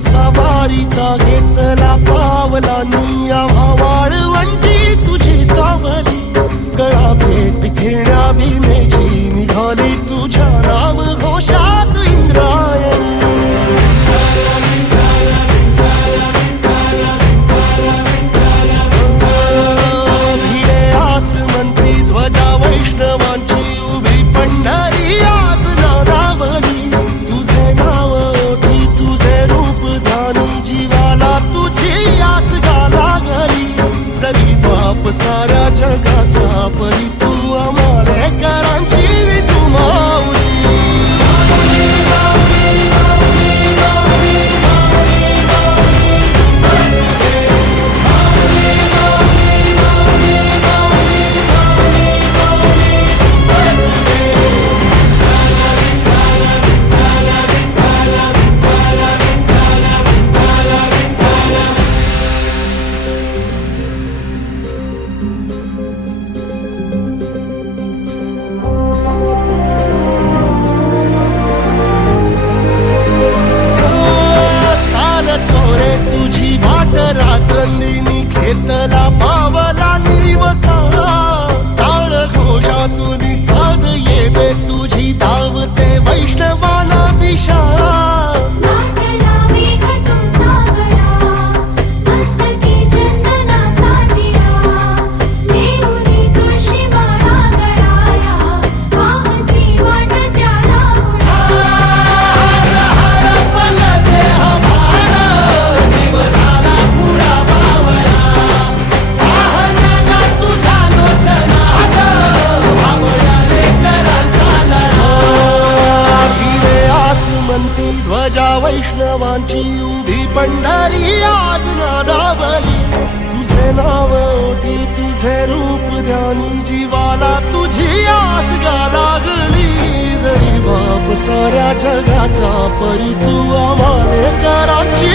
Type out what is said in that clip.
सवारीचा घेतला पावला निया वाळवंटी तुझी सावली गळा भेट घेण्या भीमेची निघाली तुझ्या नाम घोषात इंद्रायणी भिडे आसमंती ध्वजा वैष्णवांची उभी पंढरी आज नादावली तुझे नाव ओठी तुझे रूप धानी जीवाला तुझी आस गाला गली जरी बाप साऱ्या जगाचा परी तू आमालेकरांची विठू माऊली तुझी वाट रात्रंदिनी घेतला पावला दिवसा टाळ घोषातून साध येते तुझी धावते वैष्णवाला दिशा ध्वजा वैष्णवांची उभी पंढरी आज नादावली तुझे नाव ओठी तुझे रूप ध्यानी जीवाला तुझी आस गा लागली जरी बाप साऱ्या जगाचा परी तू आमालेकरांची